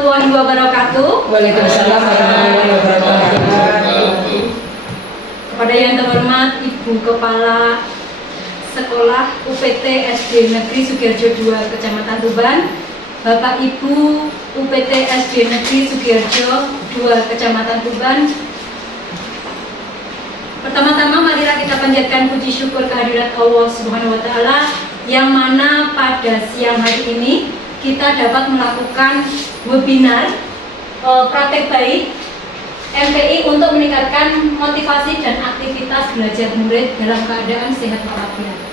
warahmatullahi wabarakatuh. Waalaikumsalam warahmatullahi wabarakatuh. Kepada yang terhormat Ibu Kepala Sekolah UPT SD Negeri Sugiharjo 2 Kecamatan Tuban, Bapak Ibu UPT SD Negeri Sugiharjo 2 Kecamatan Tuban. Pertama-tama marilah kita panjatkan puji syukur kehadirat Allah Subhanahu wa taala yang mana pada siang hari ini kita dapat melakukan webinar praktek baik MPI untuk meningkatkan motivasi dan aktivitas belajar murid dalam keadaan sehat walafiat.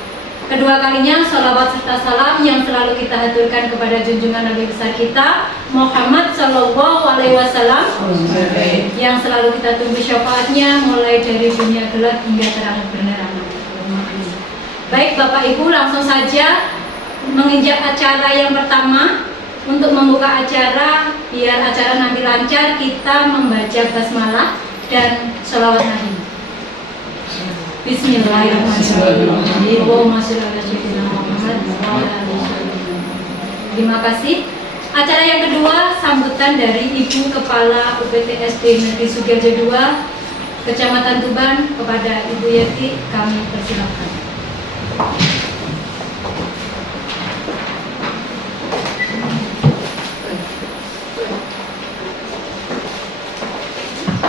Kedua kalinya sholawat serta salam yang selalu kita haturkan kepada junjungan Nabi besar kita Muhammad Sallallahu Alaihi Wasallam yang selalu kita tunggu syafaatnya mulai dari dunia gelap hingga terang benderang. Baik Bapak Ibu, langsung saja menginjak acara yang pertama. Untuk membuka acara, biar acara nanti lancar, kita membaca basmalah dan sholawat Nabi. Bismillahirrahmanirrahim. Terima kasih. Acara yang kedua, sambutan dari Ibu Kepala UPT SD Negeri Sugiharjo 2 Kecamatan Tuban kepada Ibu Yeti, kami persilakan.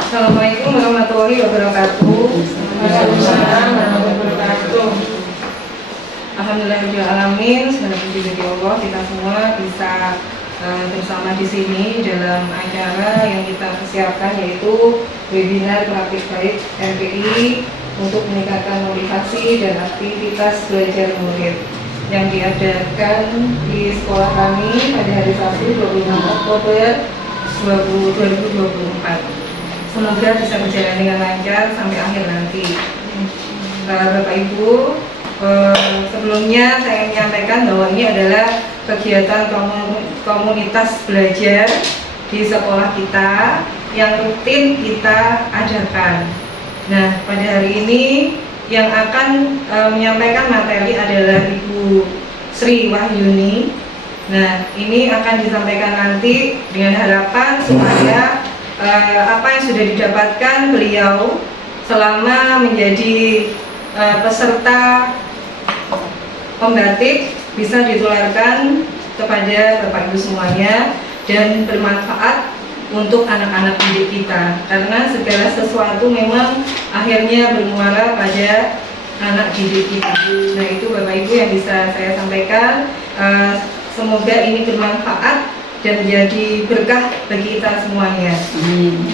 Assalamualaikum warahmatullahi wabarakatuh. Waalaikumsalam warahmatullahi wabarakatuh. Alhamdulillahirrahmanirrahim. Segala puji bagi Allah, kita semua bisa bersama di sini dalam acara yang kita persiapkan, yaitu webinar praktik baik MPI untuk meningkatkan motivasi dan aktivitas belajar murid yang diadakan di sekolah kami pada hari Sabtu 26 Oktober 2024. Semoga bisa berjalan dengan lancar sampai akhir nanti. Bapak Ibu, sebelumnya saya menyampaikan bahwa ini adalah kegiatan komunitas belajar di sekolah kita yang rutin kita adakan. Nah, pada hari ini yang akan menyampaikan materi adalah Ibu Sri Wahyuni. Nah, ini akan disampaikan nanti dengan harapan supaya apa yang sudah didapatkan beliau selama menjadi peserta pembatik bisa ditularkan kepada Bapak Ibu semuanya dan bermanfaat untuk anak-anak didik kita, karena segala sesuatu memang akhirnya bermuara pada anak didik kita. Nah, itu Bapak Ibu yang bisa saya sampaikan. Semoga ini bermanfaat dan menjadi berkah bagi kita semuanya.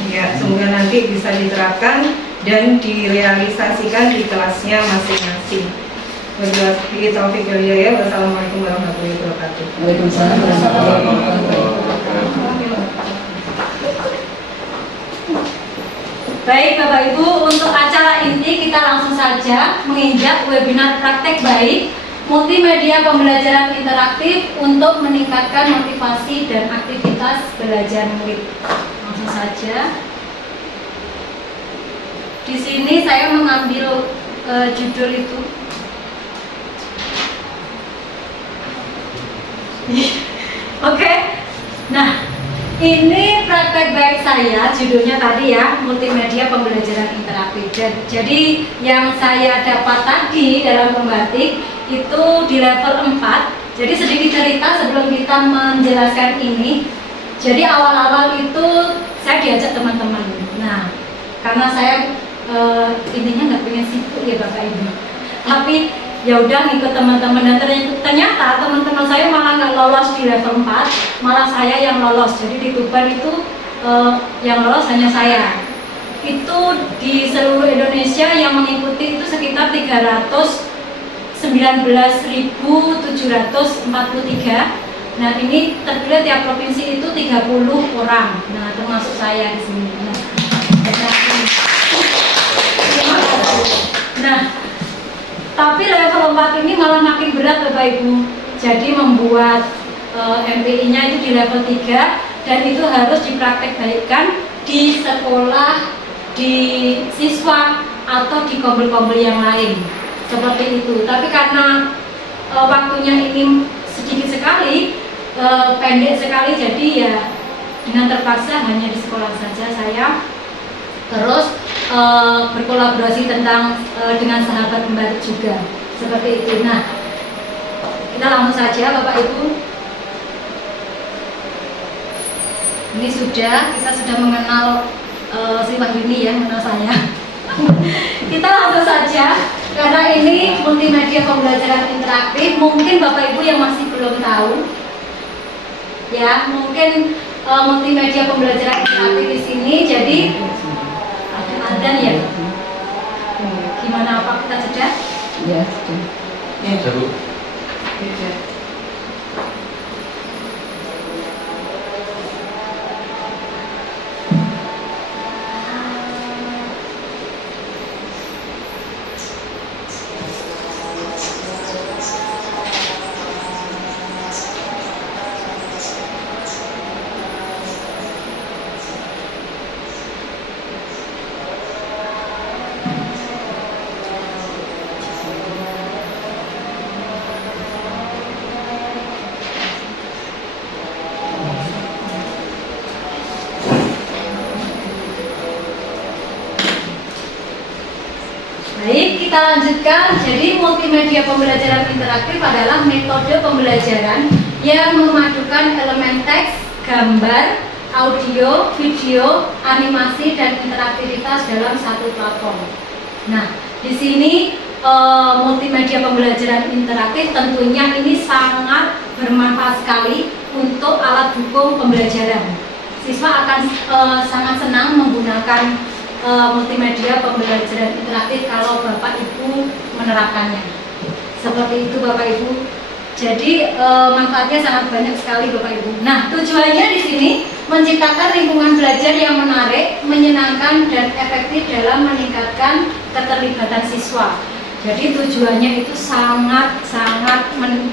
Ya, semoga nanti bisa diterapkan dan direalisasikan di kelasnya masing-masing. Wabillahi taufiq wal hidayah. Wassalamualaikum warahmatullahi wabarakatuh. Waalaikumsalam warahmatullahi wabarakatuh. Baik Bapak Ibu, untuk acara inti kita langsung saja menginjak webinar praktek baik multimedia pembelajaran interaktif untuk meningkatkan motivasi dan aktivitas belajar murid. Langsung saja. Di sini saya mengambil judul itu. Oke. Nah, ini praktek baik saya, judulnya tadi ya, multimedia pembelajaran interaktif. Jadi yang saya dapat tadi dalam membatik itu di level 4. Jadi sedikit cerita sebelum kita menjelaskan ini. Jadi awal-awal itu saya diajak teman-teman. Nah, karena saya intinya nggak pengen sibuk ya Bapak Ibu. Tapi ya udah ngikut teman-teman, dan ternyata teman-teman saya malah nggak lolos di level 4, malah saya yang lolos. Jadi di Tuban itu yang lolos hanya saya. Itu di seluruh Indonesia yang mengikuti itu sekitar 319.743. Nah, ini terpilih tiap provinsi itu 30 orang. Nah, termasuk saya di sini. Nah, tapi level 4 ini malah makin berat Bapak Ibu. Jadi membuat MPI-nya itu di level 3, dan itu harus dipraktekkan di sekolah, di siswa, atau di kompel-kompel yang lain. Seperti itu. Tapi karena waktunya ini sedikit sekali, pendek sekali, jadi ya dengan terpaksa hanya di sekolah saja saya terus berkolaborasi dengan sahabat pembatik juga seperti itu. Nah, kita langsung saja Bapak Ibu. Ini kita sudah mengenal Sri Wahyuni ya, mengenal saya. Kita langsung saja karena ini multimedia pembelajaran interaktif. Mungkin Bapak Ibu yang masih belum tahu, ya mungkin multimedia pembelajaran interaktif di sini. Jadi ada adzan ya. Gimana apa kita jeda? Ya, seru. Baik, kita lanjutkan. Jadi multimedia pembelajaran interaktif adalah metode pembelajaran yang memadukan elemen teks, gambar, audio, video, animasi, dan interaktivitas dalam satu platform. Nah, di sini multimedia pembelajaran interaktif tentunya ini sangat bermanfaat sekali untuk alat dukung pembelajaran. Siswa akan sangat senang menggunakan multimedia pembelajaran interaktif kalau Bapak Ibu menerapkannya. Seperti itu Bapak Ibu. Jadi manfaatnya sangat banyak sekali Bapak Ibu. Nah, tujuannya di sini menciptakan lingkungan belajar yang menarik, menyenangkan, dan efektif dalam meningkatkan keterlibatan siswa. Jadi tujuannya itu sangat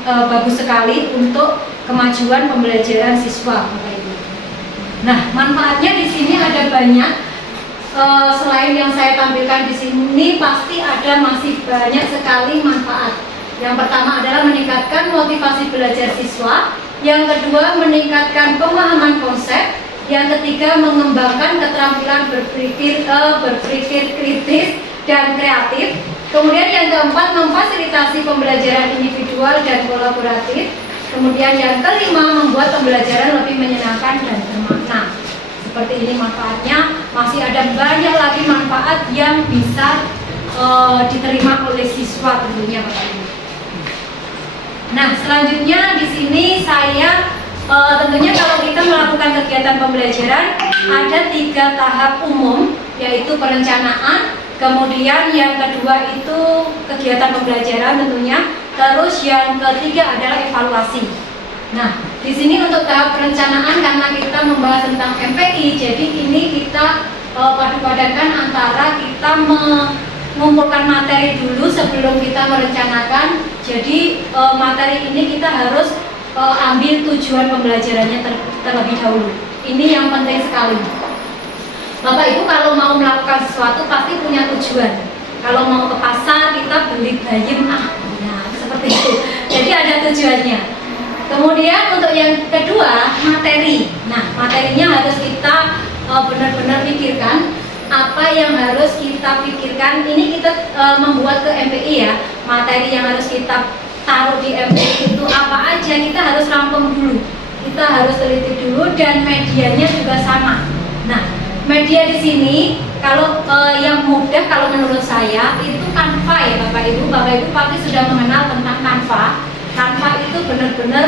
bagus sekali untuk kemajuan pembelajaran siswa Bapak Ibu. Nah, manfaatnya di sini ada banyak. Selain yang saya tampilkan di sini, pasti ada masih banyak sekali manfaat. Yang pertama adalah meningkatkan motivasi belajar siswa. Yang kedua, meningkatkan pemahaman konsep. Yang ketiga, mengembangkan keterampilan berpikir kritis dan kreatif. Kemudian yang keempat, memfasilitasi pembelajaran individual dan kolaboratif. Kemudian yang kelima, membuat pembelajaran lebih menyenangkan dan bermakna. Seperti ini manfaatnya. Masih ada banyak lagi manfaat yang bisa diterima oleh siswa tentunya Bapak Ibu. Nah, selanjutnya di sini saya tentunya kalau kita melakukan kegiatan pembelajaran ada 3 tahap umum, yaitu perencanaan, kemudian yang kedua itu kegiatan pembelajaran tentunya, terus yang ketiga adalah evaluasi. Nah, di sini untuk tahap perencanaan karena kita membahas tentang MPI, jadi ini kita padu-padankan antara kita mengumpulkan materi dulu sebelum kita merencanakan. Jadi materi ini kita harus ambil tujuan pembelajarannya terlebih dahulu. Ini yang penting sekali. Bapak Ibu kalau mau melakukan sesuatu pasti punya tujuan. Kalau mau ke pasar kita beli bayam nah seperti itu. Jadi ada tujuannya. Kemudian untuk yang kedua, materi. Nah, materinya harus kita benar-benar pikirkan apa yang harus kita pikirkan. Ini kita membuat ke MPI ya. Materi yang harus kita taruh di MPI itu apa aja, kita harus rampung dulu. Kita harus teliti dulu dan medianya juga sama. Nah, media di sini kalau yang mudah kalau menurut saya itu Canva ya Bapak Ibu. Bapak Ibu pasti sudah mengenal tentang Canva. Canva itu benar-benar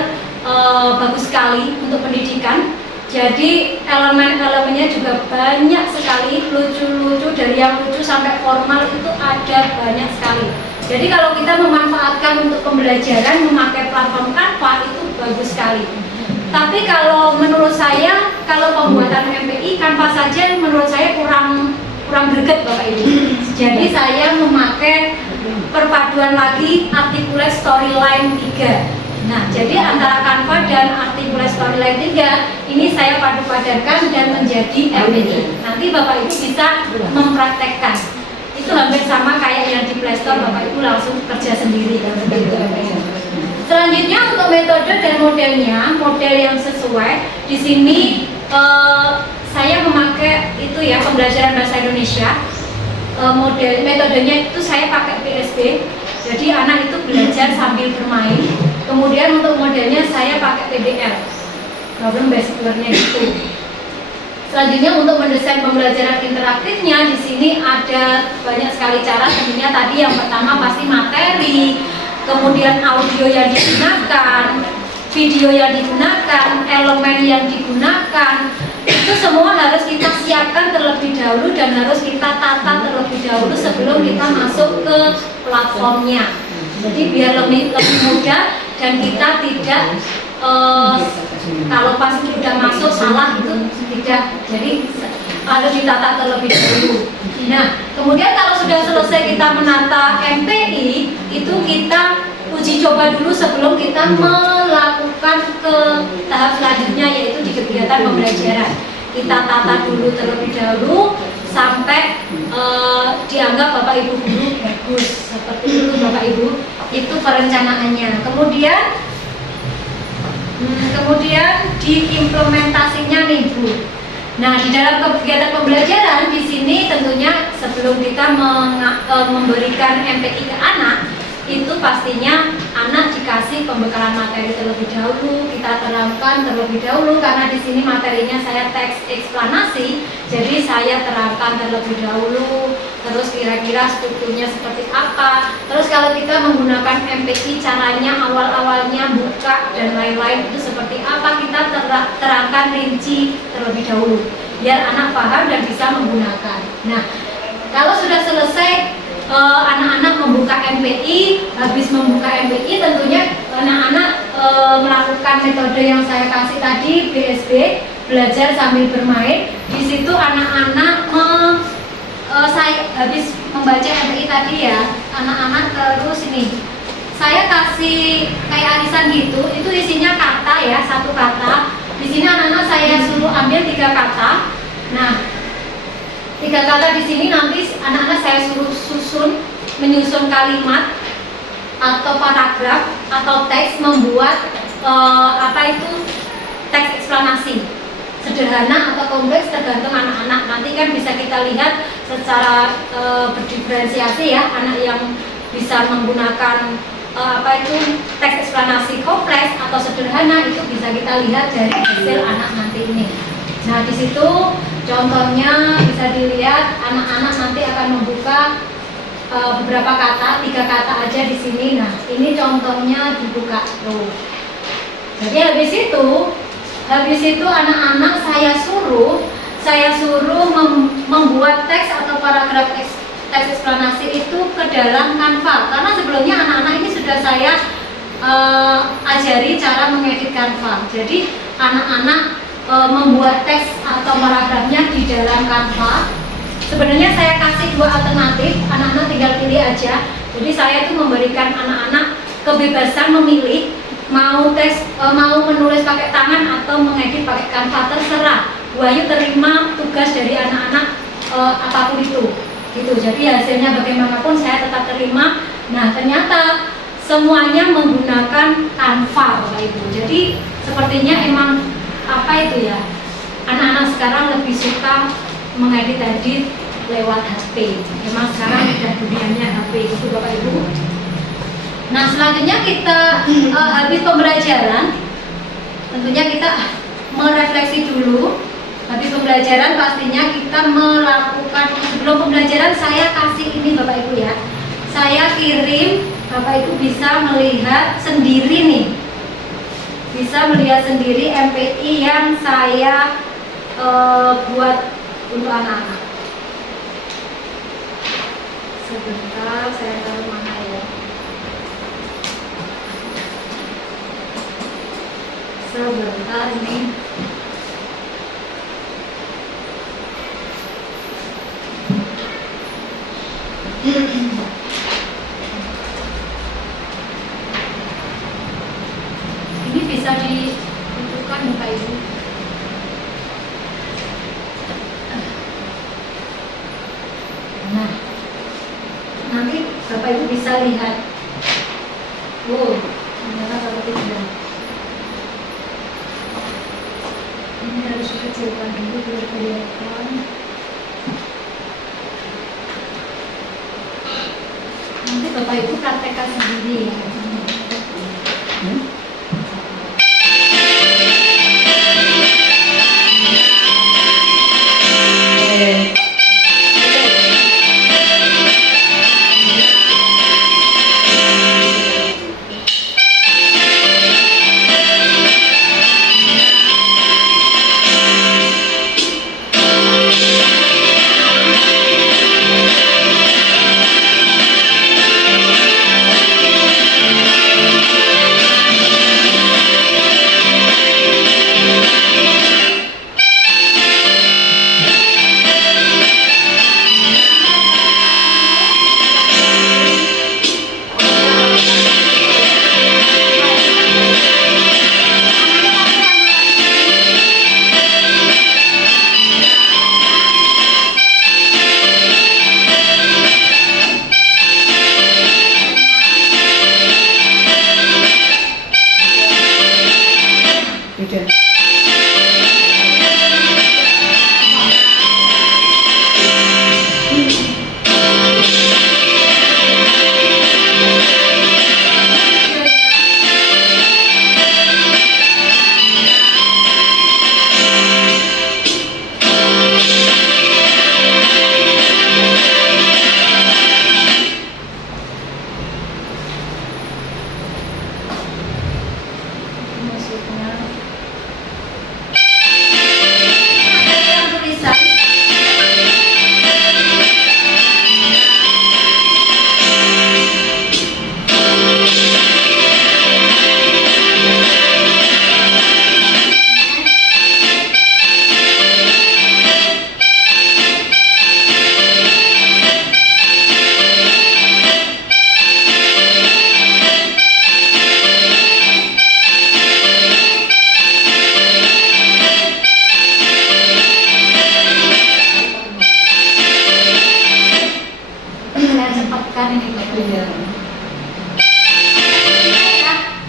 bagus sekali untuk pendidikan. Jadi elemen-elemennya juga banyak sekali, lucu-lucu, dari yang lucu sampai formal itu ada banyak sekali. Jadi kalau kita memanfaatkan untuk pembelajaran memakai platform Canva itu bagus sekali. Tapi kalau menurut saya, kalau pembuatan MPI Canva saja menurut saya kurang greget Bapak Ibu. Jadi saya memakai perpaduan lagi Articulate Storyline 3. Nah, jadi antara Canva dan Articulate Storyline 3 ini saya padu-padankan dan menjadi MPI. Nanti Bapak Ibu bisa mempraktekkan. Itu hampir sama kayak yang di Play Store, Bapak Ibu langsung kerja sendiri dan begitu. Selanjutnya untuk metode dan modelnya, model yang sesuai di sini saya memakai itu ya pembelajaran bahasa Indonesia. Model metodenya itu saya pakai PSB. Jadi anak itu belajar sambil bermain. Kemudian untuk modelnya saya pakai PBL, problem based learning itu. Selanjutnya untuk mendesain pembelajaran interaktifnya di sini ada banyak sekali cara. Tentunya tadi yang pertama pasti materi, kemudian audio yang digunakan, video yang digunakan, elemen yang digunakan, itu semua harus kita siapkan terlebih dahulu dan harus kita tata terlebih dahulu sebelum kita masuk ke platformnya. Jadi biar lebih mudah dan kita tidak kalau pas sudah masuk salah itu tidak. Jadi harus ditata terlebih dahulu. Nah, kemudian kalau sudah selesai kita menata MPI, itu kita uji coba dulu sebelum kita melakukan ke tahap selanjutnya, yaitu di kegiatan pembelajaran. Kita tata dulu terlebih dahulu sampai dianggap Bapak Ibu guru bagus, seperti itu Bapak Ibu. Itu perencanaannya. Kemudian diimplementasinya nih Bu. Nah, di dalam kegiatan pembelajaran di sini tentunya sebelum kita memberikan MPI ke anak, itu pastinya anak dikasih pembekalan materi terlebih dahulu, kita terangkan terlebih dahulu karena di sini materinya saya teks eksplanasi, jadi saya terangkan terlebih dahulu, terus kira-kira strukturnya seperti apa, terus kalau kita menggunakan MPI caranya awal-awalnya buka dan lain-lain itu seperti apa, kita terangkan rinci terlebih dahulu biar anak paham dan bisa menggunakan. Nah, kalau sudah selesai anak-anak membuka MPI, habis membuka MPI tentunya anak-anak melakukan metode yang saya kasih tadi, BSB, belajar sambil bermain. Di situ anak-anak saya habis membaca MPI tadi ya, anak-anak terus ini saya kasih kayak arisan gitu, itu isinya kata ya, satu kata. Di sini anak-anak saya suruh ambil 3 kata. Nah, 3 kata di sini nanti anak-anak saya suruh menyusun kalimat atau paragraf atau teks, membuat teks eksplanasi sederhana atau kompleks tergantung anak-anak. Nanti kan bisa kita lihat secara berdiferensiasi ya, anak yang bisa menggunakan teks eksplanasi kompleks atau sederhana itu bisa kita lihat dari hasil anak nanti ini. Nah, di situ contohnya bisa dilihat anak-anak nanti akan membuka beberapa kata, 3 kata aja di sini. Nah, ini contohnya dibuka tuh. Jadi habis itu anak-anak saya suruh membuat teks atau paragraf teks eksplanasi itu ke dalam Canva. Karena sebelumnya anak-anak ini sudah saya ajari cara mengedit Canva. Jadi anak-anak membuat teks atau paragrafnya di dalam Canva. Sebenarnya saya kasih 2 alternatif, anak-anak tinggal pilih aja. Jadi saya tuh memberikan anak-anak kebebasan memilih mau menulis pakai tangan atau mengedit pakai Canva, terserah. Wahyu terima tugas dari anak-anak apapun itu. Gitu. Jadi hasilnya bagaimanapun saya tetap terima. Nah, ternyata semuanya menggunakan Canva Bapak Ibu. Jadi sepertinya emang anak-anak sekarang lebih suka mengedit lewat HP. Memang sekarang udah dunianya HP itu Bapak Ibu. Nah, selanjutnya kita habis pembelajaran, tentunya kita merefleksi dulu. Habis pembelajaran pastinya kita melakukan, sebelum pembelajaran saya kasih ini Bapak Ibu ya, saya kirim, Bapak Ibu bisa melihat sendiri nih, bisa melihat sendiri MPI yang saya buat untuk anak-anak. Sebentar, saya taruh mana ya. Sebentar nih. Ini bisa ditentukan Bapak Ibu. Nah, nanti Bapak Ibu bisa lihat. Ternyata seperti ini. Ini harus dikecilkan dulu biar kelihatan. Nanti Bapak Ibu praktekkan sendiri ya.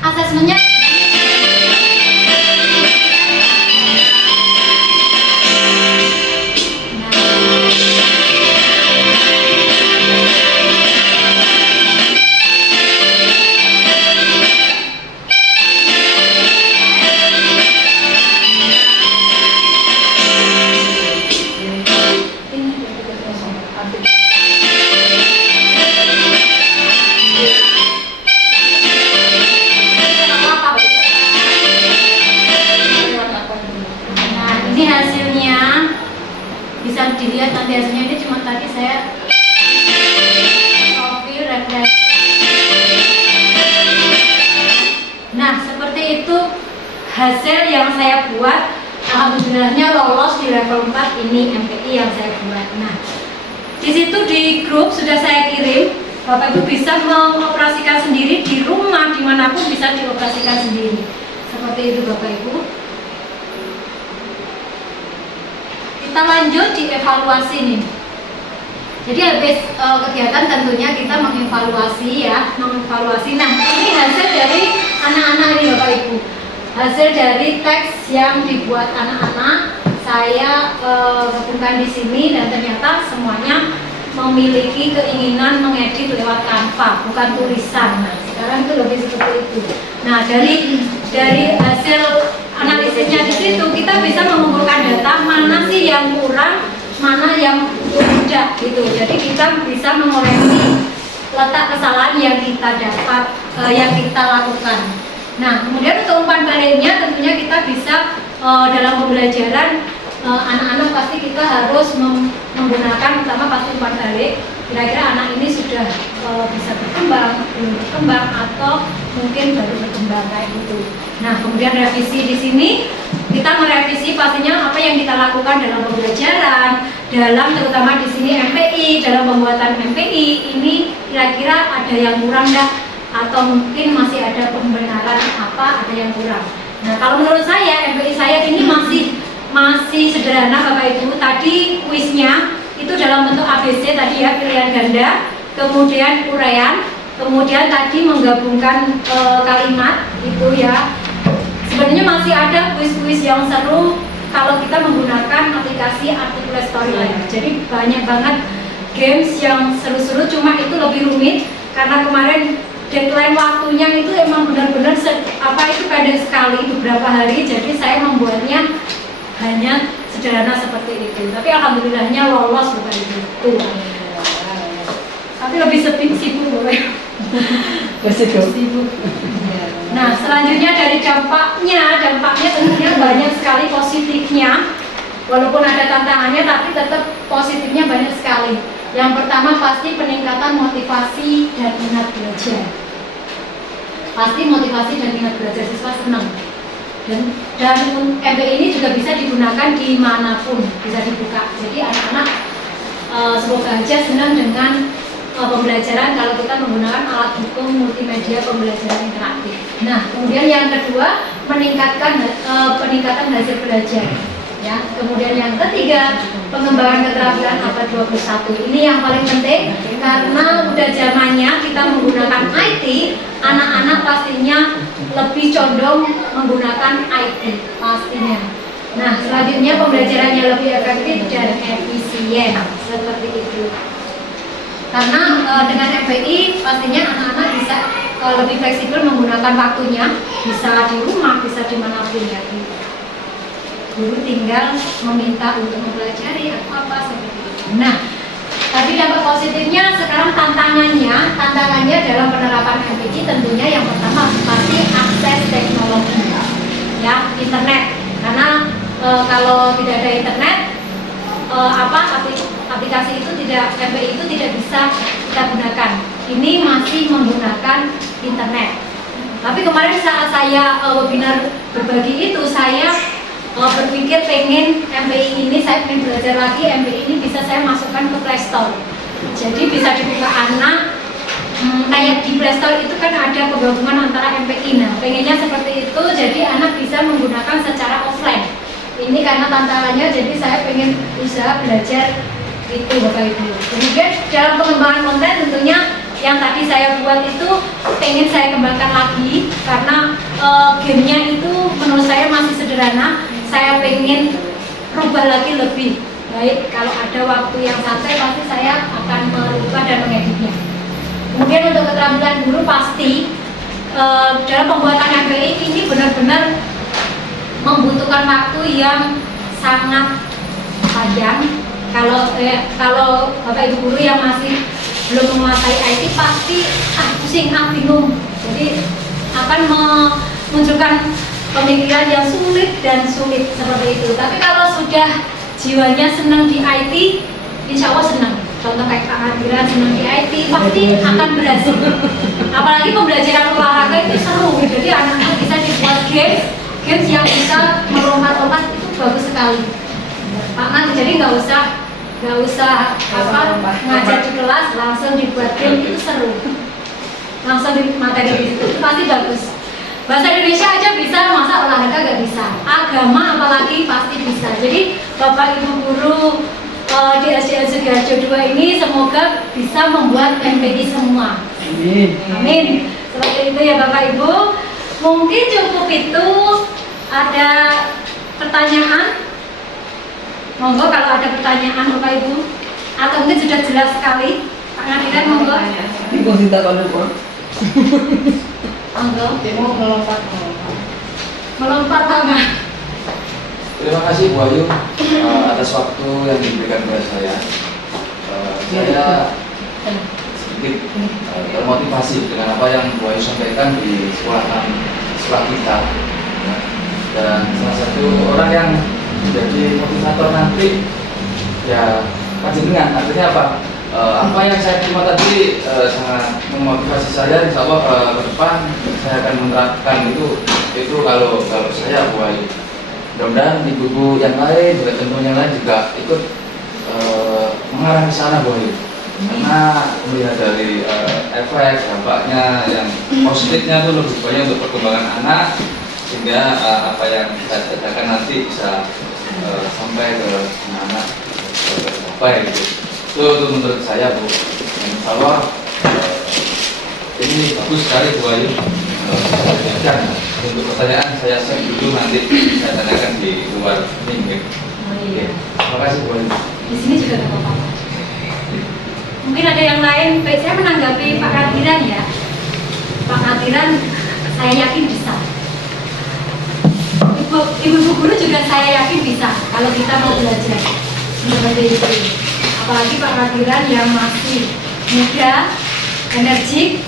Asesmennya bisa dilihat nanti hasilnya. Ini cuma tadi saya profil referensi. Nah, seperti itu hasil yang saya buat. Alhamdulillahnya lolos di level 4 ini MPI yang saya buat. Nah, di situ di grup sudah saya kirim. Bapak Ibu bisa mengoperasikan sendiri di rumah, dimanapun bisa dioperasikan sendiri. Seperti itu Bapak Ibu. Kita lanjut di evaluasi nih. Jadi habis kegiatan tentunya kita mengevaluasi ya, mengevaluasi. Nah, ini hasil dari anak-anak ini Bapak Ibu. Hasil dari teks yang dibuat anak-anak saya gabungkan di sini, dan ternyata semuanya memiliki keinginan mengedit lewat Canva, bukan tulisan. Nah, sekarang itu lebih seperti itu. Nah, dari hasil analisisnya di situ kita bisa mengumpulkan data mana sih yang kurang, mana yang tidak gitu. Jadi kita bisa mengoreksi letak kesalahan yang kita dapat, yang kita lakukan. Nah, kemudian untuk umpan baliknya tentunya kita bisa dalam pembelajaran anak-anak pasti kita harus menggunakan pertama pasti umpan balik. Kira-kira anak ini sudah bisa berkembang, belum berkembang, atau mungkin baru berkembang kayak gitu. Nah, kemudian revisi di sini kita merevisi pastinya apa yang kita lakukan dalam pembelajaran, dalam terutama di sini MPI, dalam pembuatan MPI ini kira-kira ada yang kurang enggak, atau mungkin masih ada pembenaran apa, ada yang kurang. Nah, kalau menurut saya MPI saya ini masih sederhana Bapak Ibu. Tadi kuisnya itu dalam bentuk ABC tadi ya, pilihan ganda, kemudian uraian, kemudian tadi menggabungkan kalimat itu ya. Sebenarnya masih ada kuis-kuis yang seru kalau kita menggunakan aplikasi Articulate Storyline. Jadi banyak banget games yang seru-seru, cuma itu lebih rumit karena kemarin deadline waktunya itu emang benar-benar itu pendek sekali, beberapa hari. Jadi saya membuatnya hanya sederhana seperti itu. Tapi alhamdulillahnya lolos bukan itu. Tapi lebih sibuk. Sibuk. Nah, selanjutnya dari dampaknya tentunya banyak sekali positifnya. Walaupun ada tantangannya, tapi tetap positifnya banyak sekali. Yang pertama pasti peningkatan motivasi dan minat belajar. Pasti motivasi dan minat belajar, siswa senang. Dan MBI ini juga bisa digunakan dimanapun, bisa dibuka. Jadi anak-anak semoga aja senang dengan pembelajaran kalau kita menggunakan alat dukung multimedia pembelajaran interaktif. Nah, kemudian yang kedua meningkatkan hasil belajar. Ya, kemudian yang ketiga pengembangan keterampilan abad 21. Ini yang paling penting karena udah zamannya kita menggunakan IT, anak-anak pastinya lebih condong menggunakan IT pastinya. Nah, selanjutnya pembelajarannya lebih efektif dan efisien seperti itu. Karena dengan MPI pastinya anak-anak bisa lebih fleksibel menggunakan waktunya, bisa di rumah, bisa dimanapun ya. Guru tinggal meminta untuk mempelajari atau apa seperti itu. Nah, tapi dampak positifnya sekarang tantangannya dalam penerapan MPI tentunya yang pertama pasti akses teknologi, ya internet. Karena kalau tidak ada internet, aplikasi itu MPI itu tidak bisa kita gunakan. Ini masih menggunakan internet. Tapi kemarin saat saya webinar berbagi itu, saya berpikir pengen MPI ini, saya pengen belajar lagi MPI ini bisa saya masukkan ke Play Store. Jadi bisa dibuka anak, kayak di Play Store itu kan ada penggabungan antara MPI. Nah, pengennya seperti itu, jadi anak bisa menggunakan secara offline. Ini karena tantangannya, jadi saya pengen usaha belajar itu Bapak Ibu. Kemudian dalam pengembangan konten tentunya yang tadi saya buat itu pengen saya kembangkan lagi karena gamenya itu menurut saya masih sederhana. Saya pengen rubah lagi lebih baik. Kalau ada waktu yang santai pasti saya akan merubah dan mengeditnya. Kemudian untuk keterampilan guru pasti dalam pembuatan MPI ini benar-benar membutuhkan waktu yang sangat panjang. Kalau Bapak Ibu guru yang masih belum menguasai IT pasti pusing, bingung. Jadi akan memunculkan pemikiran yang sulit seperti itu. Tapi kalau sudah jiwanya senang di IT, insya Allah senang. Contoh kayak Kak Nadira senang di IT, pasti akan berhasil. Apalagi pembelajaran olahraga itu seru. Jadi anak-anak bisa dibuat games yang bisa melompat-lompat, itu bagus sekali. Pak Man, jadi nggak usah ngajar di kelas, langsung dibuat game, itu seru. Langsung di materi itu pasti bagus. Bahasa Indonesia aja bisa, masa olahraga nggak bisa? Agama apalagi pasti bisa. Jadi Bapak Ibu guru di SDN Sugiharjo 2 ini semoga bisa membuat MPI semua. Amin. Amin. Seperti itu ya Bapak Ibu. Mungkin cukup itu. Ada pertanyaan? Monggo kalau ada pertanyaan Bapak Ibu. Atau mungkin sudah jelas sekali. Pak Ngadiran monggo. Ibu kita kalau pun. Monggo. Mau Melompat apa? Terima kasih Bu Ayu atas waktu yang diberikan kepada saya. Saya sedikit termotivasi dengan apa yang Bu Ayu sampaikan di sekolah kita. Ya. Dan salah satu orang yang menjadi motivator nanti ya panjenengan. Artinya apa? Apa yang saya terima tadi sangat memotivasi saya. Insya Allah ke depan saya akan menerapkan itu kalau saya Bu Ayu. Mudah-mudahan ibu-ibu yang lain, juga teman yang lain juga ikut mengarah ke sana Bu Ayu. Karena melihat dari efek dampaknya yang positifnya itu lebih banyak untuk perkembangan anak, sehingga apa yang kita ciptakan nanti bisa sampai ke anak sampai gitu. Itu menurut saya Bu. Insya Allah ini bagus sekali Bu Ayu. Untuk pertanyaan saya dulu nanti saya tanyakan di luar ini. Oh iya. Terima kasih Bu Ayu. Di sini juga nggak apa-apa. Mungkin ada yang lain. Saya menanggapi Pak Kadiran ya. Pak Kadiran, saya yakin bisa. Ibu guru juga saya yakin bisa kalau kita mau belajar seperti itu. Apalagi Pak Kadiran yang masih muda, energik,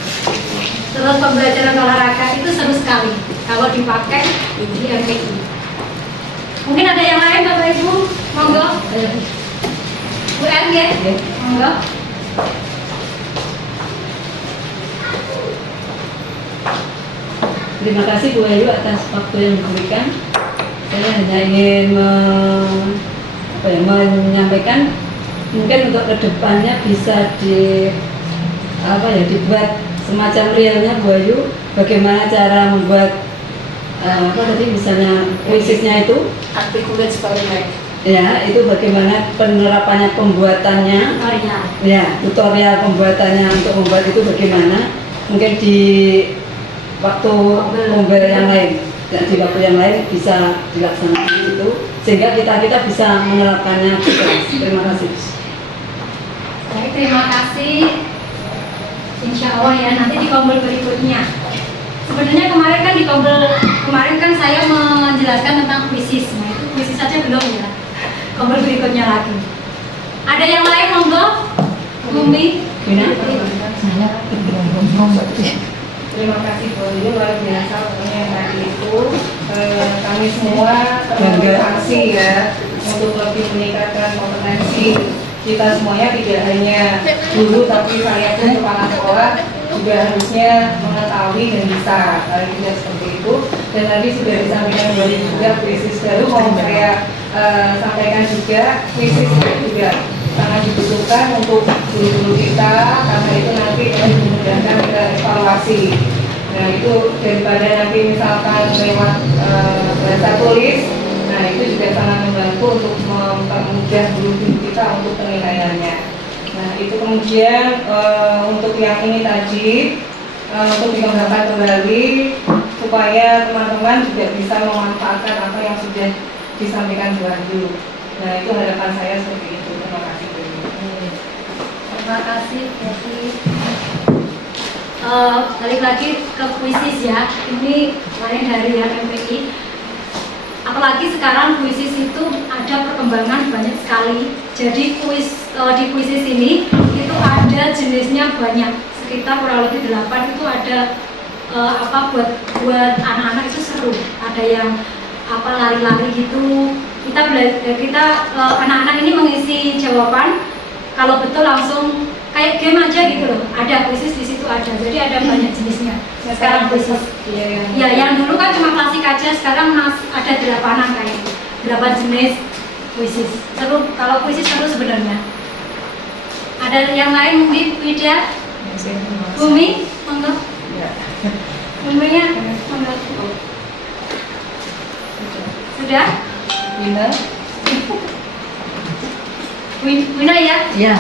terus pembelajaran olahraga itu seru sekali kalau dipakai di MPI. Mungkin ada yang lain Bapak Ibu, monggo. Bu R ya, monggo. Terima kasih Bu Ayu atas waktu yang diberikan. Saya hanya ingin menyampaikan mungkin untuk kedepannya bisa dibuat semacam realnya Bu Ayu, bagaimana cara membuat misalnya kuisisnya itu Articulate spelling. ya, itu bagaimana penerapannya, pembuatannya, tutorial pembuatannya untuk membuat itu bagaimana, mungkin di waktu pembelajaran yang lain, di waktu yang lain bisa dilaksanakan itu sehingga kita bisa menerapkannya juga. Terima kasih. Baik, terima kasih. Insya Allah ya, nanti di kompel berikutnya. Sebenarnya kemarin kan saya menjelaskan tentang kuisis. Nah itu kuisis saja belum ya. Kompel berikutnya lagi. Ada yang lain monggo? Bumi? Terima kasih Bu Ayu, luar biasa pokoknya hari itu kami semua termotivasi ya untuk lebih meningkatkan kompetensi kita semuanya, tidak hanya guru tapi saya pun kepala sekolah juga harusnya mengetahui dan bisa tidak seperti itu. Dan tadi sudah disampaikan dari juga krisis baru mau saya sampaikan juga, krisis itu juga sangat dibutuhkan untuk guru-guru kita karena itu nanti akan memudahkan kita evaluasi. Nah itu daripada nanti misalkan lewat bahasa tulis, nah itu juga sangat membantu untuk mempermudah guru-guru kita untuk penilaiannya. Nah itu kemudian untuk yang ini tadi untuk dikembangkan kembali supaya teman-teman juga bisa memanfaatkan apa yang sudah disampaikan Bu Ayu. Nah itu harapan saya seperti itu. Terima kasih. Terima kasih. Balik lagi ke kuisis ya. Ini lain dari yang MPI. Apalagi sekarang kuisis itu ada perkembangan banyak sekali. Jadi di kuisis ini itu ada jenisnya banyak. Sekitar kurang lebih 8 itu ada buat anak-anak itu seru. Ada yang lari-lari gitu. Kita anak-anak ini mengisi jawaban. Kalau betul langsung kayak game aja gitu loh. Ada kuisis di situ ada. Jadi ada banyak jenisnya. Sekarang kuisis. Ya, yang dulu kan cuma klasik aja. Sekarang ada 8-an kayak 8 jenis kuisis. Seru. Kalau kuisis seru sebenarnya. Ada yang lain mungkin Widya? Bumi? Monggo. Buminya? Monggo. Sudah? Wina? Wina ya? Ya.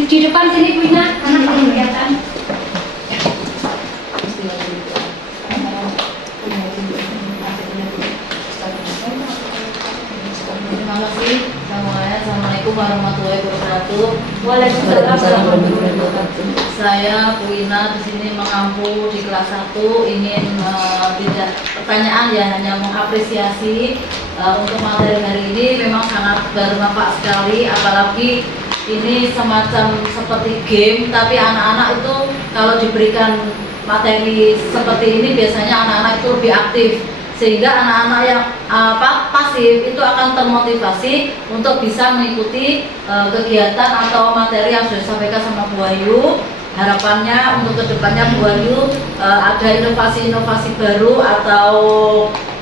Di depan sini Wina, karena belum kelihatan. Terima kasih. Assalamualaikum warahmatullahi wabarakatuh. Waalaikumsalam warahmatullahi wabarakatuh. Saya Bu Ina di sini mengampu di kelas 1 ingin tidak pertanyaan ya, hanya mengapresiasi untuk materi hari ini memang sangat bermanfaat sekali, apalagi ini semacam seperti game, tapi anak-anak itu kalau diberikan materi seperti ini biasanya anak-anak itu lebih aktif, sehingga anak-anak yang pasif itu akan termotivasi untuk bisa mengikuti kegiatan atau materi yang sudah disampaikan sama Bu Ayu. Harapannya untuk kedepannya Bu Ayu ada inovasi-inovasi baru atau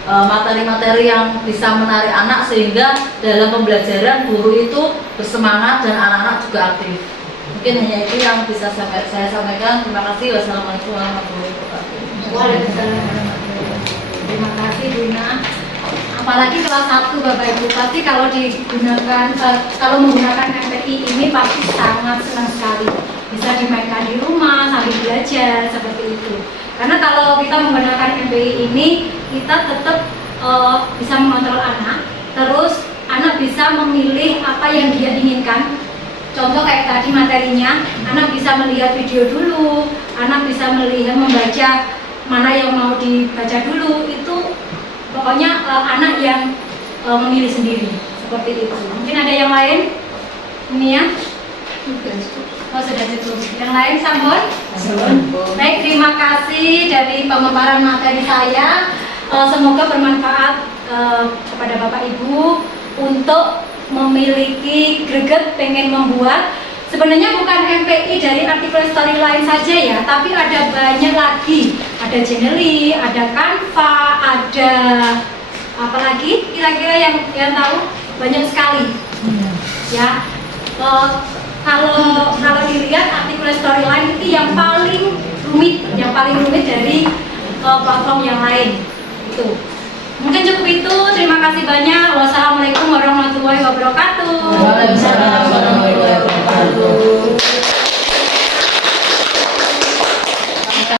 materi-materi yang bisa menarik anak sehingga dalam pembelajaran guru itu bersemangat dan anak-anak juga aktif. Mungkin hanya itu yang bisa saya sampaikan. Terima kasih. Wassalamualaikum warahmatullahi wabarakatuh. Waalaikumsalam warahmatullahi wabarakatuh. Terima kasih Bina. Apalagi kelas 1 Bapak Ibu, pasti kalau menggunakan MPI ini pasti sangat senang sekali. Bisa dimainkan di rumah sambil belajar seperti itu. Karena kalau kita menggunakan MPI ini kita tetap bisa mengontrol anak, terus anak bisa memilih apa yang dia inginkan. Contoh kayak tadi materinya, anak bisa melihat video dulu, anak bisa melihat membaca mana yang mau dibaca dulu. Itu pokoknya anak yang memilih sendiri seperti itu. Mungkin ada yang lain? Ini ya? Oh, sudah cukup. Yang lain Sambon? Baik, terima kasih dari pemaparan materi saya. Semoga bermanfaat kepada Bapak Ibu untuk memiliki greget pengen membuat. Sebenarnya bukan MPI dari artikel storyline saja ya, tapi ada banyak lagi. Ada Genially, ada Canva, ada apa lagi? Kira-kira yang tahu? Banyak sekali. Ya. Kalau dilihat artikel storyline itu yang paling rumit dari platform yang lain itu. Mungkin cukup itu. Terima kasih banyak. Wassalamualaikum warahmatullahi wabarakatuh.